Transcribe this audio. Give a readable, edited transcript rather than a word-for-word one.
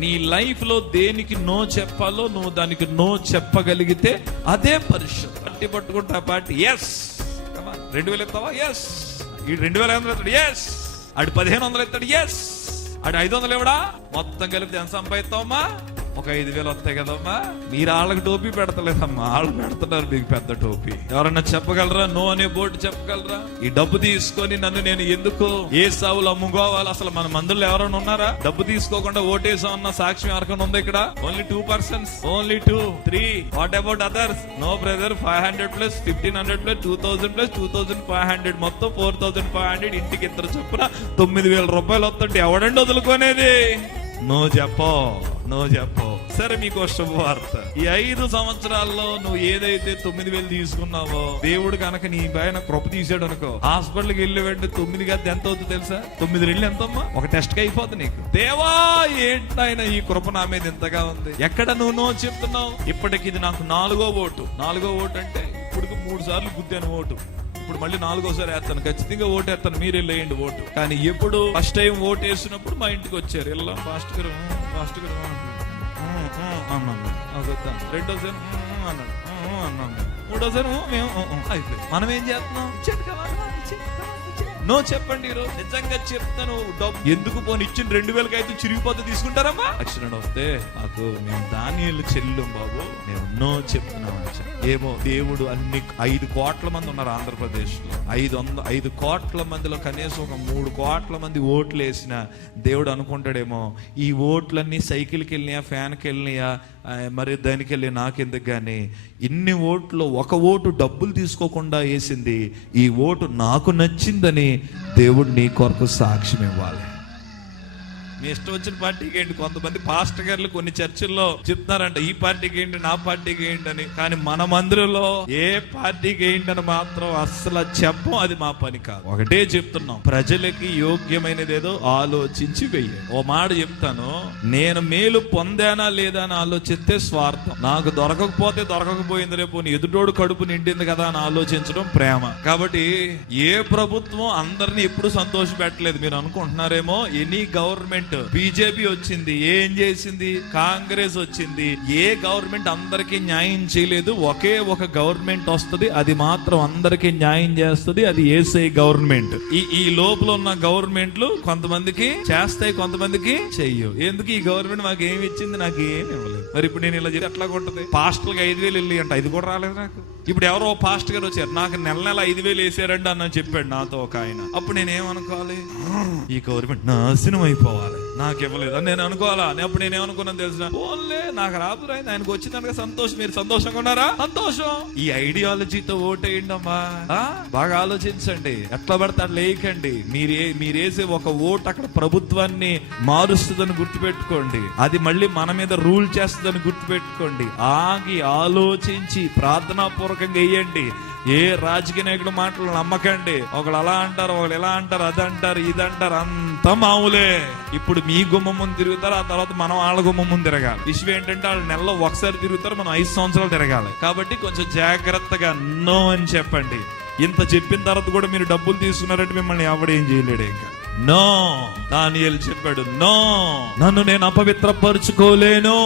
నీ లైఫ్ లో దేనికి నో చెప్పాలో నువ్వు దానికి నో చెప్పగలిగితే అదే పరిశుద్ధం. పట్టి పట్టుకుంటా పార్టీ ఎస్ 2000 ఎత్తావా ఎస్, ఈ 2500 ఎత్తాడు ఎస్, ఆడు 1500 ఎత్తాడు ఎస్, ఆడు 500 ఇవ్వడా, మొత్తం కలిపి ఎంత సంపాదిస్తావమ్మా, ఒక 5000 వస్తాయి కదమ్మా. మీరు వాళ్ళకి టోపీ పెడతలేదమ్మా, వాళ్ళు పెడుతున్నారు మీకు పెద్ద టోపీ. ఎవరన్నా చెప్పగలరా నో అనే బోర్డు చెప్పగలరా? ఈ డబ్బు తీసుకొని నన్ను నేను ఎందుకు ఏ సావులు అమ్ముకోవాలి? అసలు మన మందులు ఎవరైనా ఉన్నారా? డబ్బు తీసుకోకుండా ఓటేసామన్న సాక్ష్యం ఎవరికైనా ఉంది ఇక్కడ? Only 2 persons, only 2, 3. What about others? No brother, 500 plus 1500 plus 2000 plus 2500 మొత్తం 4500. ఇంటికి ఇద్దరు చొప్పున 9000 రూపాయలు వస్తుంటే ఎవడండి వదులుకోనేది? No చెప్పో, no చెప్పో. సరే, మీకు శుభవార్త. ఈ 5 సంవత్సరాల్లో నువ్వు ఏదైతే 9000 తీసుకున్నావో, దేవుడు కనుక నీ పైన కృప తీసాడు అనుకో, హాస్పిటల్కి వెళ్ళి వెంటనే 9 కాదు ఎంత అవుతుంది తెలుసా? 9 రెళ్ళు ఎంతమ్మా? ఒక టెస్ట్ కి అయిపోతుంది నీకు. దేవా ఏంటైనా ఈ కృప నా మీద ఎంతగా ఉంది. ఎక్కడ నువ్వు నో చెప్తున్నావు? ఇప్పటికి ఇది నాకు 4వ ఓటు. 4వ ఓటు అంటే ఇప్పుడు 3 సార్లు గుద్దాను ఓటు. ఇప్పుడు మళ్ళీ 4వసారి వేస్తాను, ఖచ్చితంగా ఓటు వేస్తాను. మీరే లేయండి ఓటు. కానీ ఎప్పుడు ఫస్ట్ టైం ఓటు వేసినప్పుడు మా ఇంటికి వచ్చారు, ఇలా ఫాస్ట్ గారు అన్నాను, రెండోసారి అన్నాడు, అన్నాను, మూడోసారి మేము అయిపోయి. మనం ఏం చేస్తున్నాం? నో చెప్పండి. ఈరోజు నిజంగా చెప్తాను, డబ్బు ఎందుకు పోని ఇచ్చిన 2000 అయితే చిరిగిపోతే తీసుకుంటారమ్మా? యాక్సిడెంట్ వస్తే నాకు మేము దానియేలు చెల్లం బాబు, మేము నో చెప్తున్నాం. ఏమో దేవుడు అన్ని 5 కోట్ల మంది ఉన్నారు ఆంధ్రప్రదేశ్ లో. 5 కోట్ల మందిలో కనీసం ఒక 3 కోట్ల మంది ఓట్లు వేసిన దేవుడు అనుకుంటాడేమో, ఈ ఓట్లన్నీ సైకిల్కి వెళ్ళినాయా, ఫ్యాన్కి వెళ్ళినాయా, మరి దానికి వెళ్ళి నాకెందుకు. కానీ ఇన్ని ఓట్లు, ఒక ఓటు డబ్బులు తీసుకోకుండా వేసింది, ఈ ఓటు నాకు నచ్చిందని దేవుడు నీ కొరకు సాక్ష్యం ఇవ్వాలి. మీ ఇష్టం వచ్చిన పార్టీకి ఏంటి? కొంతమంది పాస్టర్ గారులు కొన్ని చర్చిల్లో చెప్తున్నారంట, ఈ పార్టీకి ఏంటి, నా పార్టీకి ఏంటి అని. కానీ మన మందిరంలో ఏ పార్టీకి ఏంటని మాత్రం అస్సలు చెప్పం. అది మా పని కాదు. ఒకటే చెప్తున్నాం, ప్రజలకి యోగ్యమైనది ఏదో ఆలోచించి వెయ్యి. ఓ మాట చెప్తాను, నేను మేలు పొందానా లేదా అని ఆలోచిస్తే స్వార్థం. నాకు దొరకకపోతే దొరకకపోయింది, రేపు ఎదుటోడు కడుపు నిండింది కదా అని ఆలోచించడం ప్రేమ. కాబట్టి ఏ ప్రభుత్వం అందరినీ ఎప్పుడు సంతోష పెట్టలేదు. మీరు అనుకుంటున్నారేమో, ఎనీ గవర్నమెంట్, బీజేపీ వచ్చింది, ఏం చేసింది? కాంగ్రెస్ వచ్చింది, ఏ గవర్నమెంట్ అందరికీ న్యాయం చేయలేదు. ఒకే ఒక గవర్నమెంట్ వస్తుంది, అది మాత్రం అందరికీ న్యాయం చేస్తుంది, అది యేసే గవర్నమెంట్. ఈ లోపల ఉన్న గవర్నమెంట్లు కొంతమందికి చేస్తాయి, కొంతమందికి చెయ్యవు. ఎందుకు? ఈ గవర్నమెంట్ మాకు ఏమి ఇచ్చింది, నాకు ఏమి ఇవ్వలేదు. మరి ఇప్పుడు నేను ఇలా చేసి ఎట్లా కొట్టది? పాస్టర్కి 5000 వెళ్ళి అంటే 5 కూడా రాలేదు నాకు. ఇప్పుడు ఎవరో పాస్టర్ గారు వచ్చారు, నాకు నెల 5000 వేసారండి అన్న చెప్పాడు నాతో ఒక ఆయన. అప్పుడు నేనేమనుకోవాలి? ఈ గవర్నమెంట్ నాశనం అయిపోవాలి, నాకు ఇవ్వలేదు అని నేను అనుకోవాలా? అప్పుడు నేనేమనుకున్నాను తెలిసిన, ఓన్లే నాకు రాదు రాయింది, ఆయనకు వచ్చిందనగా సంతోషం. మీరు సంతోషంగా ఉన్నారా? సంతోషం. ఈ ఐడియాలజీతో ఓటేయండి అమ్మా. బాగా ఆలోచించండి, ఎట్లా పడితే అట్లా వేయకండి. మీరేసే ఒక ఓటు అక్కడ ప్రభుత్వాన్ని మారుస్తుందని గుర్తుపెట్టుకోండి, అది మళ్ళీ మన మీద రూల్ చేస్తుందని గుర్తుపెట్టుకోండి. ఆగి ఆలోచించి ప్రార్థనాపూర్వకంగా వేయండి. ఏ రాజకీయ నాయకుడు మాటలు నమ్మకండి. ఒకళ్ళు అలా అంటారు, ఒకళ్ళు ఇలా అంటారు, అదంటారు, ఇదంటారు, అంతా మామూలే. ఇప్పుడు మీ గుమ్మం ముందు తిరుగుతారు, ఆ తర్వాత మనం వాళ్ళ గుమ్మం ముందు తిరగాలి. విషయం ఏంటంటే వాళ్ళు నెలలో ఒకసారి తిరుగుతారు, మనం 5 సంవత్సరాలు తిరగాలి. కాబట్టి కొంచెం జాగ్రత్తగా నో అని చెప్పండి. ఇంత చెప్పిన తర్వాత కూడా మీరు డబ్బులు తీసుకున్నారంటే మిమ్మల్ని ఎవడేం చేయలేడు. ఇంకా నో. దానియేలు చెప్పాడు, నో, నన్ను నేను అపవిత్రపరుచుకోలేను.